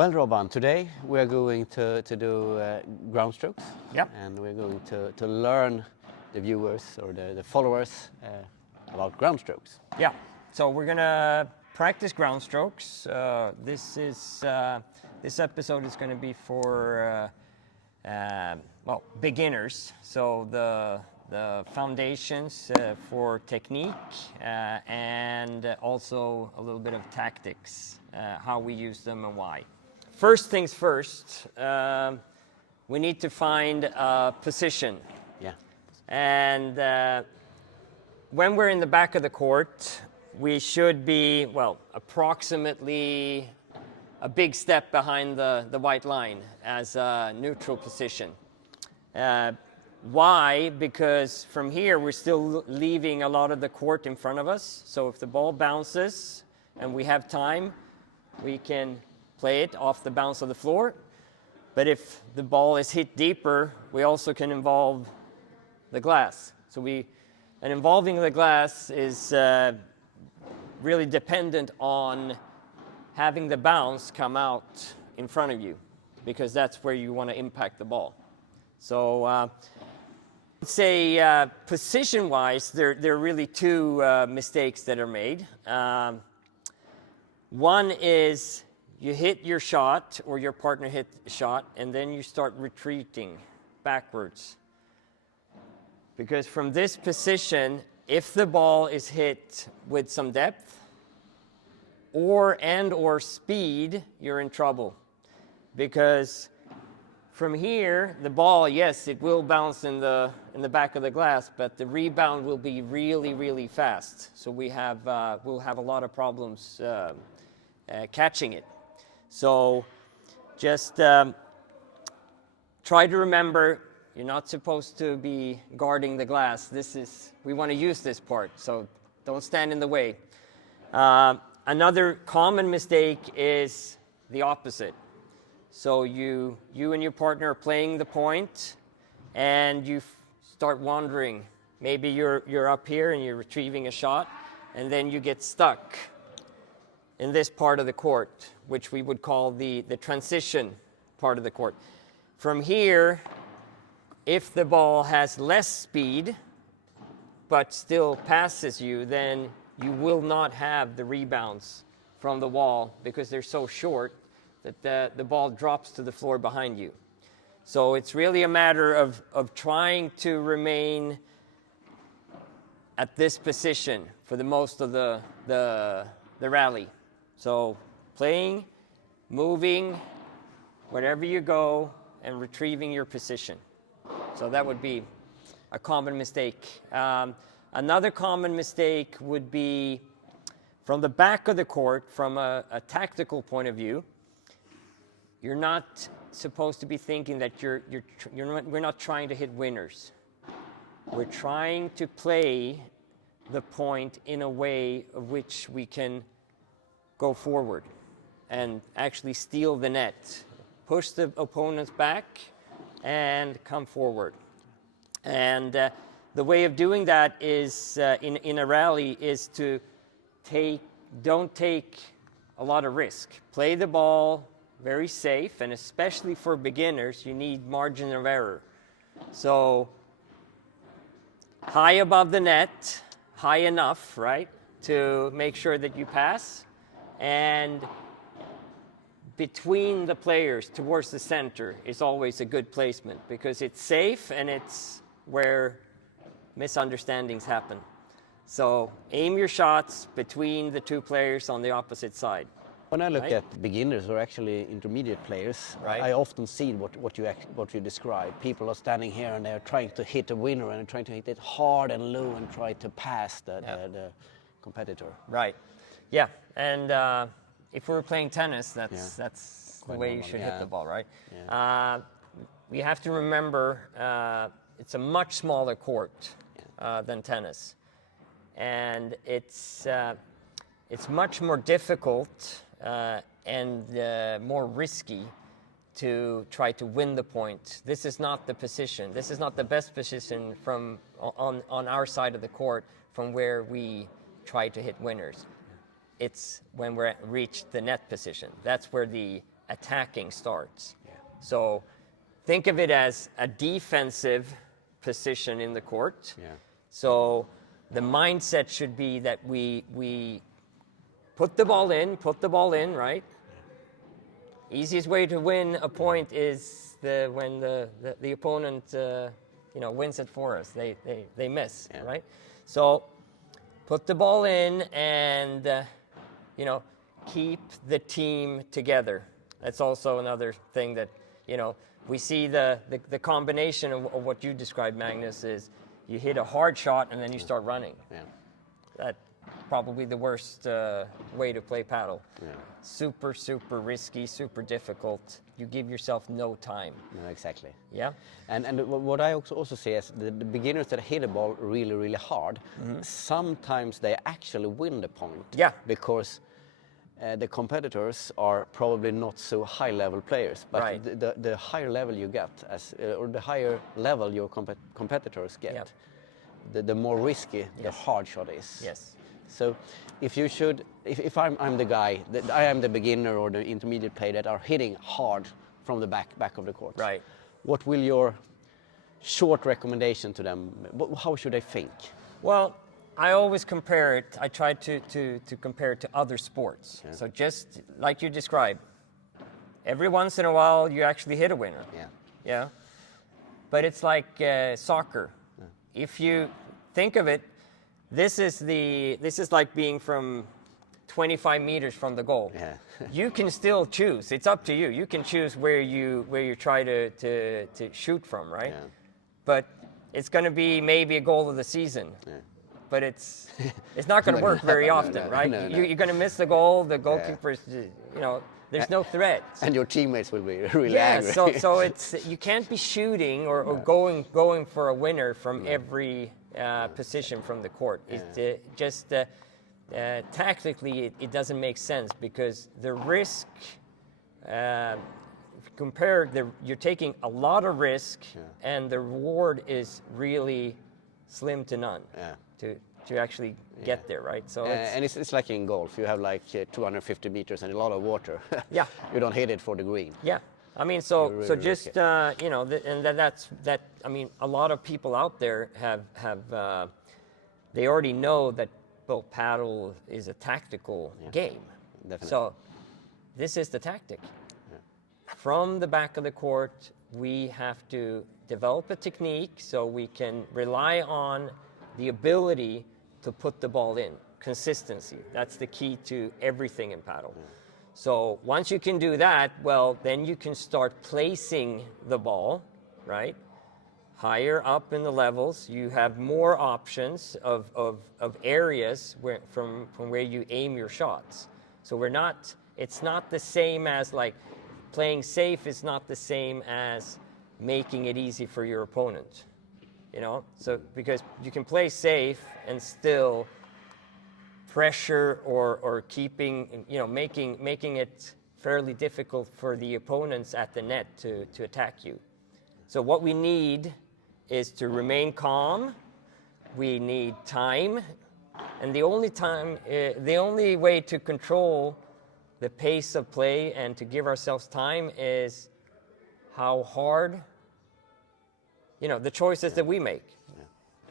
Well, Robban, today we are going to do ground strokes. Yep. And we're going to learn the viewers or the followers about ground strokes. Yeah, so we're gonna practice ground strokes. This episode is gonna be for well, beginners. So the foundations for technique and also a little bit of tactics, how we use them and why. First things first, we need to find a position. Yeah. And when we're in the back of the court, we should be, well, approximately a big step behind the white line as a neutral position. Why? Because from here, we're still leaving a lot of the court in front of us. So if the ball bounces and we have time, we can play it off the bounce of the floor. But if the ball is hit deeper, we also can involve the glass. And involving the glass is really dependent on having the bounce come out in front of you, because that's where you want to impact the ball. So I'd say position-wise, there are really two mistakes that are made. One is you hit your shot, or your partner hit a shot, and then you start retreating backwards. Because from this position, if the ball is hit with some depth or speed, you're in trouble. Because from here, the ball, yes, it will bounce in the back of the glass, but the rebound will be really, really fast. So we'll have a lot of problems catching it. So just try to remember, you're not supposed to be guarding the glass. We want to use this part, so don't stand in the way. Another common mistake is the opposite. So you and your partner are playing the point, and you start wandering. Maybe you're up here and you're retrieving a shot, and then you get stuck in this part of the court, which we would call the transition part of the court. From here, if the ball has less speed, but still passes you, then you will not have the rebounds from the wall, because they're so short that the ball drops to the floor behind you. So it's really a matter of trying to remain at this position for the most of the rally. So playing, moving, wherever you go, and retrieving your position. So that would be a common mistake. Another common mistake would be from the back of the court, from a tactical point of view. You're not supposed to be thinking that we're not trying to hit winners. We're trying to play the point in a way of which we can go forward and actually steal the net, push the opponents back, and come forward. And the way of doing that is in a rally is to don't take a lot of risk. Play the ball very safe, and especially for beginners, you need margin of error. So high above the net, high enough, right, to make sure that you pass, and between the players towards the center is always a good placement, because it's safe and it's where misunderstandings happen. So aim your shots between the two players on the opposite side. When I look at beginners or actually intermediate players, right, I often see what you describe. People are standing here and they're trying to hit a winner and trying to hit it hard and low and try to pass the competitor. Right. Yeah. And if we were playing tennis, that's the way you should hit the ball, right? Yeah. We have to remember it's a much smaller court than tennis, and it's much more difficult and more risky to try to win the point. This is not the position. This is not the best position on our side of the court from where we try to hit winners. It's when we're reached the net position. That's where the attacking starts. Yeah. So think of it as a defensive position in the court. Yeah. So the mindset should be that we put the ball in, right? Easiest way to win a point is when the opponent wins it for us. They miss, yeah. Right? So put the ball in and keep the team together. That's also another thing that we see the combination of what you described, Magnus, is you hit a hard shot and then you start running. Yeah. That's probably the worst way to play paddle. Yeah. Super, super risky, super difficult. You give yourself no time. No, exactly. Yeah. And what I also see is the beginners that hit a ball really, really hard, sometimes they actually win the point. Yeah. Because the competitors are probably not so high-level players, but right. the higher level you get, or the higher level your competitors get, yep. the more risky yes. the hard shot is. Yes. So, if I'm the guy, I am the beginner or the intermediate player that are hitting hard from the back of the court. Right. What will your short recommendation to them? How should they think? Well, I always compare it. I try to compare it to other sports. Yeah. So just like you described, every once in a while you actually hit a winner. Yeah. Yeah. But it's like soccer. Yeah. If you think of it, this is like being from 25 meters from the goal. Yeah. You can still choose. It's up to you. You can choose where you try to shoot from, right? Yeah. But it's going to be maybe a goal of the season. Yeah. But it's not going to work very often, right? No. You're going to miss the goal. The goalkeeper's, there's no threat. And your teammates will be really angry. So it's you can't be shooting or going for a winner from every position from the court. Yeah. Tactically, it doesn't make sense because the risk. You're taking a lot of risk, and the reward is really slim to none. Yeah. To actually get there, right? So and it's like in golf. You have like 250 meters and a lot of water. Yeah. You don't hit it for the green. Yeah. I mean, so just and that's. I mean, a lot of people out there have they already know that paddle is a tactical game. Definitely. So this is the tactic. Yeah. From the back of the court, we have to develop a technique so we can rely on the ability to put the ball in. Consistency. That's the key to everything in paddle. Yeah. So once you can do that, well, then you can start placing the ball, right? Higher up in the levels. You have more options of areas from where you aim your shots. So it's not the same as like playing safe is not the same as making it easy for your opponent. So because you can play safe and still pressure or keeping, making it fairly difficult for the opponents at the net to attack you. So what we need is to remain calm. We need time, and the only way to control the pace of play and to give ourselves time is how hard. The choices that we make,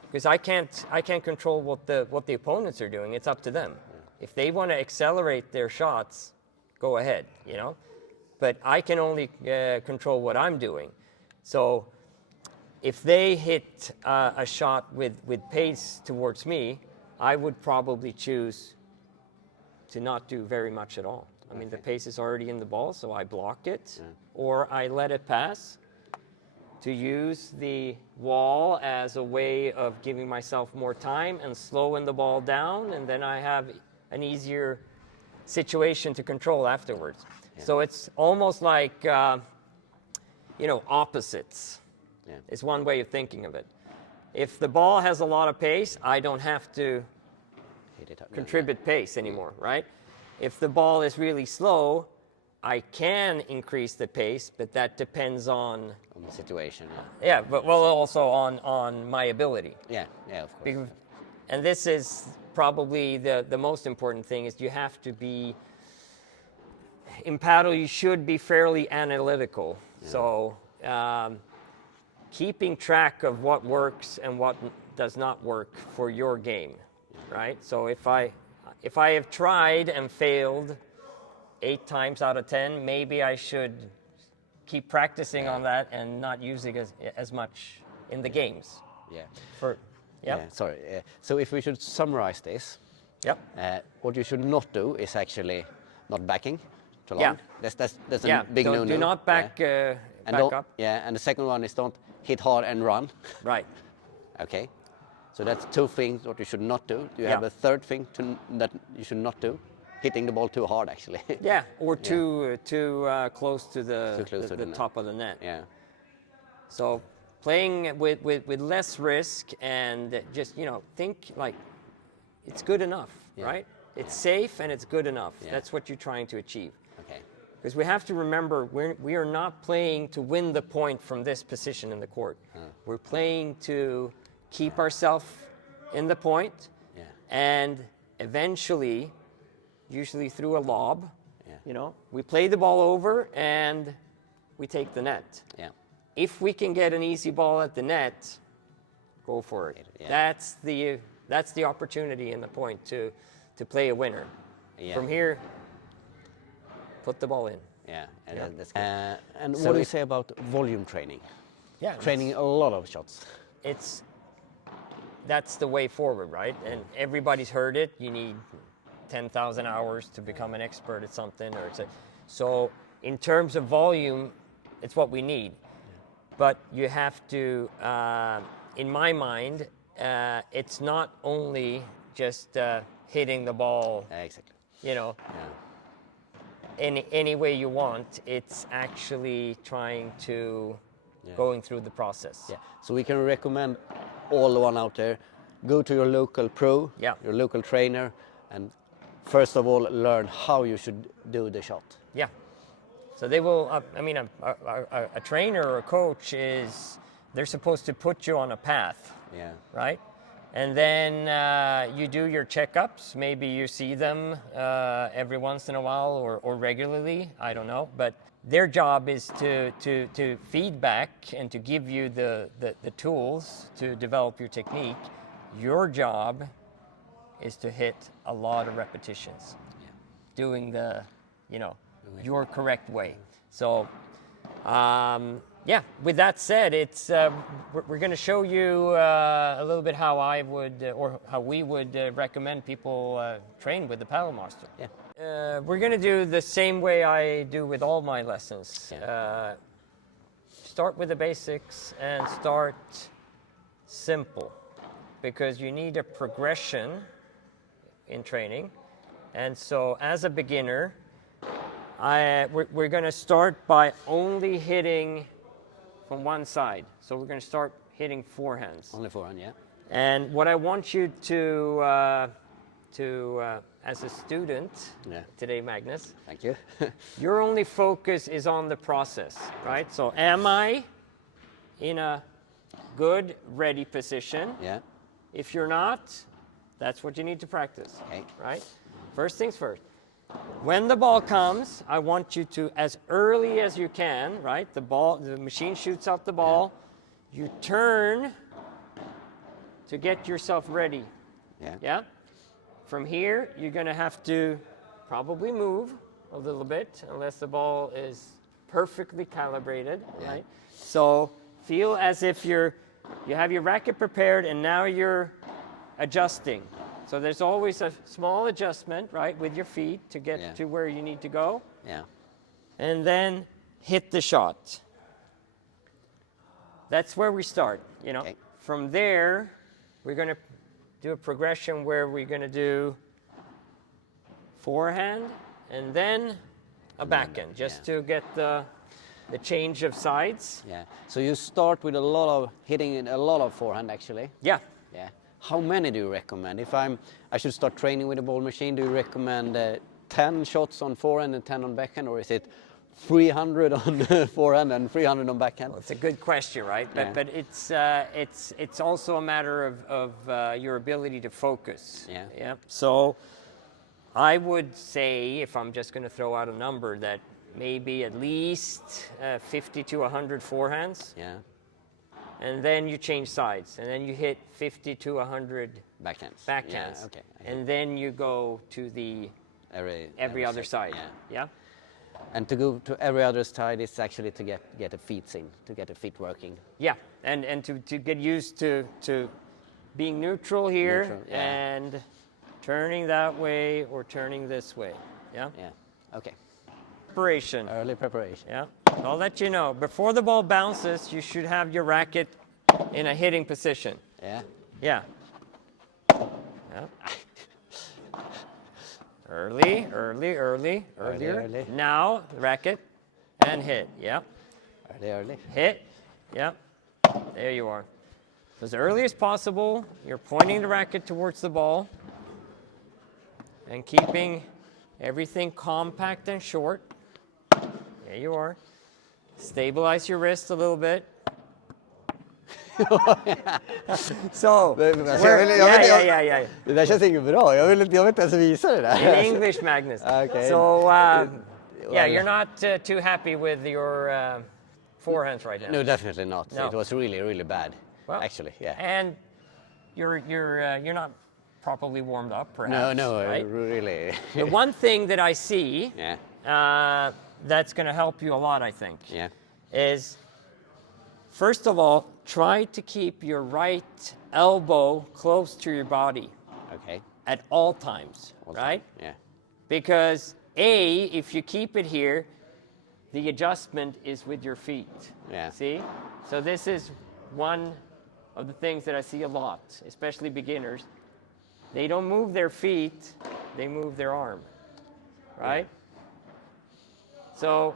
because I can't control what the opponents are doing. It's up to them. If they want to accelerate their shots, go ahead. But I can only control what I'm doing. So if they hit a shot with pace towards me, I would probably choose to not do very much at all. I mean, the pace is already in the ball, so I block it, or I let it pass. To use the wall as a way of giving myself more time and slowing the ball down, and then I have an easier situation to control afterwards. Yeah. So it's almost like, opposites. Yeah. Is one way of thinking of it. If the ball has a lot of pace, I don't have to contribute pace anymore, right? If the ball is really slow, I can increase the pace, but that depends on the situation. Yeah, but also on my ability. Yeah, of course. And this is probably the most important thing is you have to be in paddle you should be fairly analytical. So keeping track of what works and what does not work for your game, right? So if I have tried and failed 8 times out of 10, maybe I should keep practicing on that and not using as much in the games. Sorry. So if we should summarize this, what you should not do is actually not backing too long. That's a big no-no. Do not back up. Yeah, and the second one is don't hit hard and run. Right. Okay. So that's 2 things what you should not do. Do you have a third thing that you should not do? Hitting the ball too hard, actually. Or too close to the top of the net. Yeah. So playing with less risk and just, think like it's good enough, right? It's safe and it's good enough. That's what you're trying to achieve. Okay. Because we have to remember, we are not playing to win the point from this position in the court. We're playing to keep ourselves in the point, and eventually, usually through a lob, we play the ball over and we take the net. If we can get an easy ball at the net, go for it. That's the opportunity in the point to play a winner. From here, put the ball in. That's good. And what do you say about volume training? Training a lot of shots. That's the way forward, right? And everybody's heard it. You need 10,000 hours to become an expert at something, so in terms of volume, it's what we need. But you have to, in my mind, it's not only just hitting the ball, any way you want. It's actually trying to going through the process. So we can recommend all the one out there, go to your local pro, your local trainer, and first of all learn how you should do the shot. So they will, a trainer or a coach they're supposed to put you on a path, right? And then you do your checkups. Maybe you see them every once in a while or regularly, I don't know. But their job is to feedback and to give you the tools to develop your technique. Your job is to hit a lot of repetitions, doing your correct way. So, with that said, we're going to show you a little bit how I would, or how we would recommend people train with the Padelmaster. We're going to do the same way I do with all my lessons. Start with the basics and start simple, because you need a progression in training. And so as a beginner, we're going to start by only hitting from one side. So we're going to start hitting forehands. Only forehand, And what I want you to as a student today, Magnus, thank you. your only focus is on the process, right? So am I in a good, ready position? If you're not, that's what you need to practice, right? First things first. When the ball comes, I want you to, as early as you can, right? The machine shoots out the ball. You turn to get yourself ready. From here, you're going to have to probably move a little bit, unless the ball is perfectly calibrated, right? So feel as if you have your racket prepared and now you're adjusting. So there's always a small adjustment, right, with your feet to get to where you need to go. And then hit the shot. That's where we start, From there, we're going to do a progression where we're going to do forehand and then a backhand, just to get the change of sides. So you start with hitting a lot of forehand, actually. How many do you recommend? If I should start training with a ball machine, do you recommend 10 shots on forehand and 10 on backhand, or is it 300 on forehand and 300 on backhand? Well, it's a good question, right? But it's also a matter of your ability to focus. So I would say, if I'm just going to throw out a number, that maybe at least 50 to 100 forehands. Yeah. And then you change sides, and then you hit 50 to 100 Backhands. backhands. Yeah, okay. And then you go to the every other side. Yeah. And to go to every other side is actually to get the feet in, to get the feet working. Yeah, and to get used to being neutral here, Neutral, yeah. and turning that way or turning this way. Yeah. Yeah. Okay. Preparation. Early preparation. Yeah. I'll let you know. Before the ball bounces, you should have your racket in a hitting position. Yeah. Yeah. Yeah. Earlier. Early. Now, racket and hit. Yeah. Early. Hit. Yeah. There you are. As early as possible, you're pointing the racket towards the ball and keeping everything compact and short. There you are. Stabilize your wrist a little bit. So, yeah. Det där känns inget bra. Jag vill inte ens visa det där. In English, Magnus. Okay. So, yeah, you're not too happy with your forehands right now. No, definitely not. No. It was really, really bad. Well, actually, yeah. And you're not properly warmed up, perhaps. No, right? really. The one thing that I see that's going to help you a lot, I think, is first of all, try to keep your right elbow close to your body. Okay. At all times, right? Yeah. Because if you keep it here, the adjustment is with your feet. Yeah. See? So this is one of the things that I see a lot, especially beginners. They don't move their feet, they move their arm, right? Yeah. So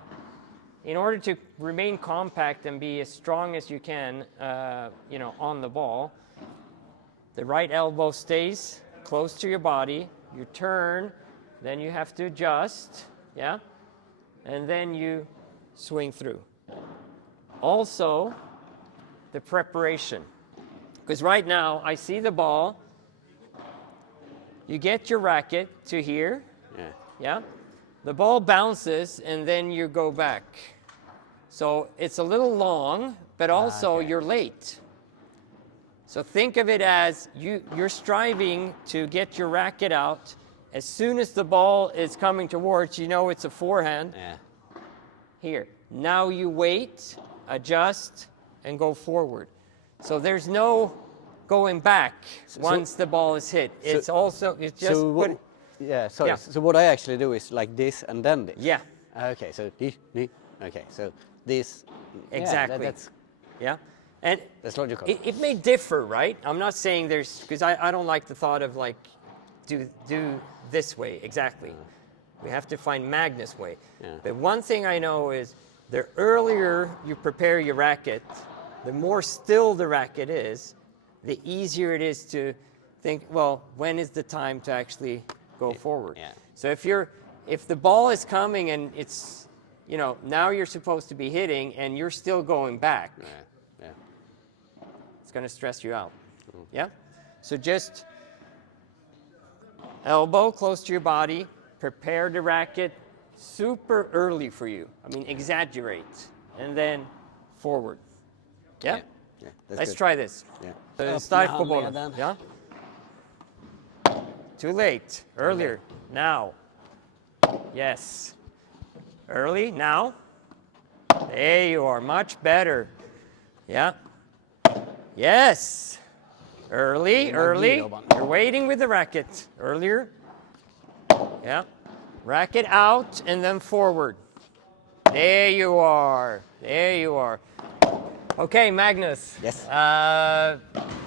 in order to remain compact and be as strong as you can, on the ball, the right elbow stays close to your body, you turn, then you have to adjust, yeah? And then you swing through. Also, the preparation. Because right now, I see the ball, you get your racket to here, yeah? The ball bounces, and then you go back. So it's a little long, but also you're late. So think of it as you're striving to get your racket out. As soon as the ball is coming towards, you know it's a forehand. Yeah. Here. Now you wait, adjust, and go forward. So there's no going back once the ball is hit. It's just put. Yeah, sorry. Yeah. So what I actually do is like this and then this. Yeah. Okay, so okay, so this. Exactly. Yeah, and that's logical. It may differ, right? I'm not saying there's, because I don't like the thought of like do this way exactly. We have to find Magnus' way. Yeah. But one thing I know is the earlier you prepare your racket, the more still the racket is, the easier it is to think, well, when is the time to actually go forward? Yeah. So if the ball is coming and it's, now you're supposed to be hitting and you're still going back, it's going to stress you out. Yeah? So just elbow close to your body, prepare the racket super early for you. I mean, exaggerate, and then forward. Yeah? Yeah, let's good. Try this. Yeah. Start på bollen. Yeah? Too late. Earlier. Now. Yes. Early. Now. There you are. Much better. Yeah. Yes. Early. You're waiting with the racket. Earlier. Yeah. Racket out and then forward. There you are. Okay, Magnus. Yes.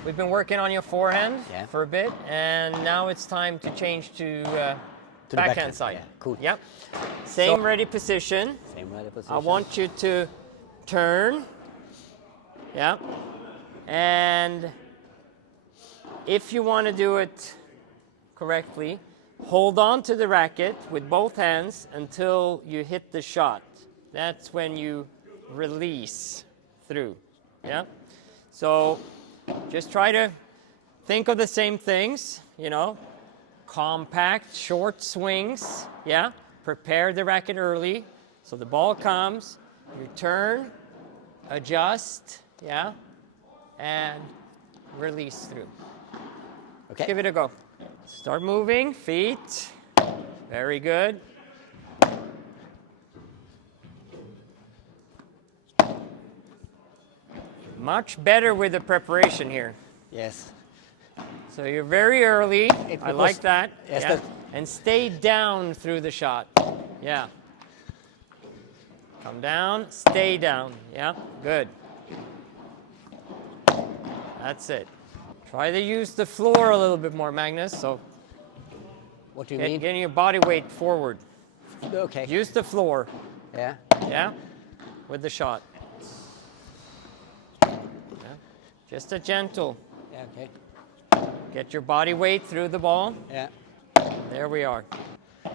We've been working on your forehand for a bit, and now it's time to change to backhand side. Yeah, cool. Yep. Same ready position. Same ready position. I want you to turn. Yeah. And if you want to do it correctly, hold on to the racket with both hands until you hit the shot. That's when you release through. Yeah? So just try to think of the same things, compact, short swings. Yeah, prepare the racket early. So the ball comes, you turn, adjust, yeah, and release through. Okay. Give it a go. Start moving, feet. Very good. Much better with the preparation here. Yes. So you're very early. I like that. Yes, Yeah. And stay down through the shot. Yeah. Come down, stay down. Yeah, good. That's it. Try to use the floor a little bit more, Magnus. So what do you mean? Getting your body weight forward. Okay. Use the floor. Yeah. Yeah, with the shot. Yeah. Just a gentle. Yeah, okay. Get your body weight through the ball. Yeah. There we are.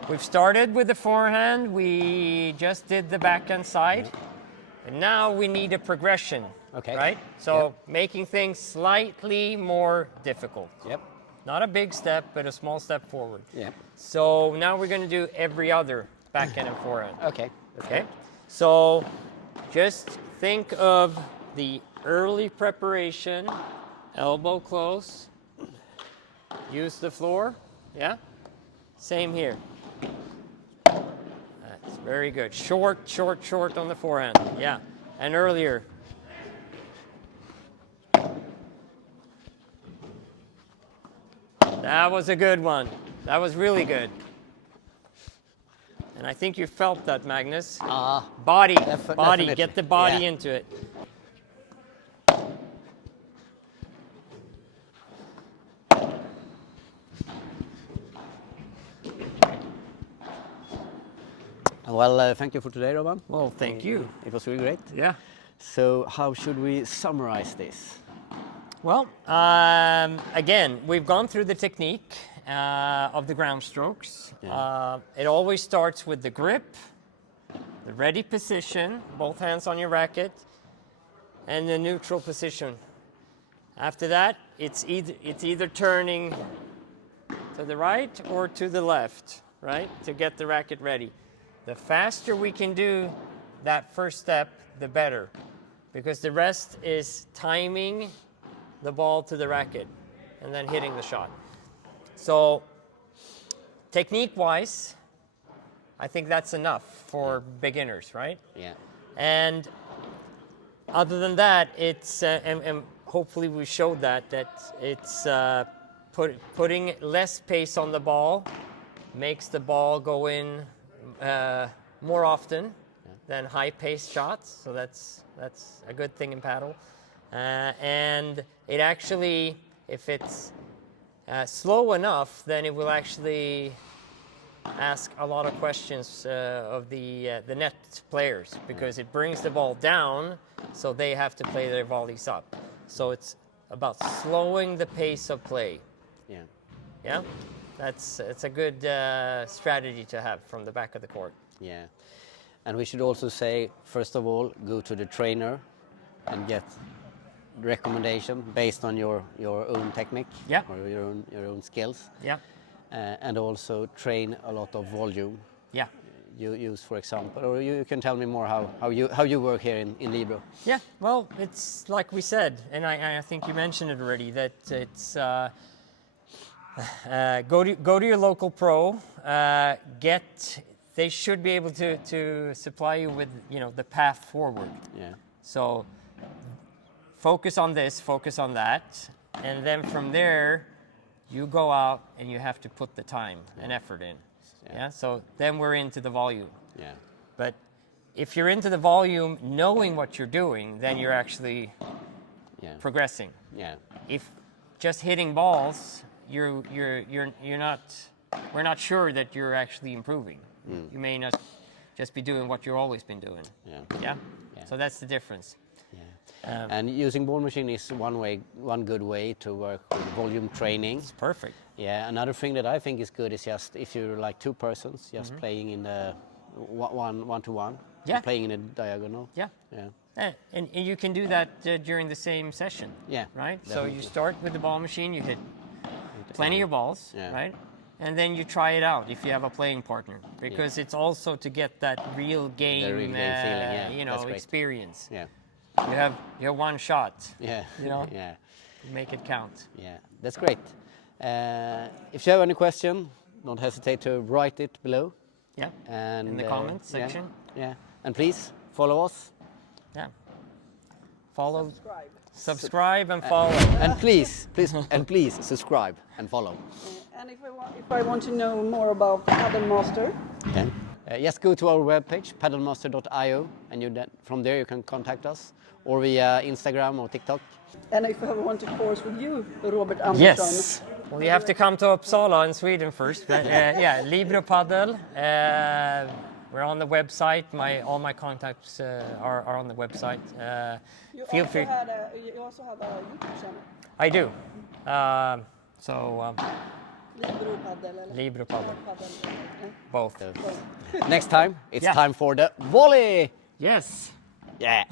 We've started with the forehand. We just did the backhand side. Yeah. And now we need a progression. Okay. Right? So making things slightly more difficult. Yep. Not a big step, but a small step forward. Yep. So now we're going to do every other backhand and forehand. Okay. Okay. So just think of the early preparation, elbow close, use the floor. Yeah. Same here. That's very good. Short, short, short on the forehand. Yeah. And earlier. That was a good one. That was really good. And I think you felt that, Magnus. Body, definitely. Get the body into it. Well, thank you for today, Robin. Well, thank you. It was really great. Yeah. So how should we summarize this? Well, again, we've gone through the technique of the ground strokes. Yeah. It always starts with the grip, the ready position, both hands on your racket, and the neutral position. After that, it's either turning to the right or to the left, right, to get the racket ready. The faster we can do that first step, the better, because the rest is timing the ball to the racket and then hitting the shot. So technique-wise, I think that's enough for beginners, right? Yeah. And other than that, it's and hopefully we showed that it's putting less pace on the ball makes the ball go in more often than high-paced shots. So that's a good thing in paddle. And it actually, if it's slow enough, then it will actually ask a lot of questions of the net players, because it brings the ball down, so they have to play their volleys up. So it's about slowing the pace of play. Yeah. Yeah, it's a good strategy to have from the back of the court. Yeah. And we should also say, first of all, go to the trainer and get recommendation based on your own technique, Yeah. or your own skills. Yeah. And also train a lot of volume. Yeah. You use, for example, or you can tell me more how you work here in Libro. Yeah, well, it's like we said, and I think you mentioned it already, that it's go to your local pro. They should be able to supply you with the path forward. Yeah. So focus on this, focus on that, and then from there you go out and you have to put the time and effort in. Yeah. So then we're into the volume. Yeah. But if you're into the volume, knowing what you're doing, then you're actually progressing. Yeah. If just hitting balls, you're not. We're not sure that you're actually improving. You may not just be doing what you've always been doing. Yeah. Yeah. Yeah. So that's the difference. Yeah. And using ball machine is one good way to work with volume training. It's perfect. Yeah. Another thing that I think is good is just if you're like two persons, just playing in the one-to-one. Yeah. Playing in a diagonal. Yeah. Yeah. And you can do that during the same session. Yeah. Right. Definitely. So you start with the ball machine. You hit plenty of balls. Yeah. Right. and then you try it out if you have a playing partner, because it's also to get that real game, feeling, yeah. you That's know, great. experience. Yeah. You have one shot. Yeah. You know. Yeah. Make it count. Yeah. That's great. If you have any question, don't hesitate to write it below. Yeah. And in the comments section. Yeah. And please follow us. Yeah. Follow. Subscribe and follow. And please subscribe and follow. And if I want to know more about Padelmaster, just go to our webpage, padelmaster.io, and from there you can contact us, or via Instagram or TikTok. and if I want to course with you, Robert Andersson. Yes. Well, you have to come to Uppsala in Sweden first. But, yeah, Libro Padel. We're on the website. All my contacts are on the website. Feel free. You also have a YouTube channel. I do. Libro Padel. Libro Padel. Both. Next time, it's time for the volley. Yes. Yeah.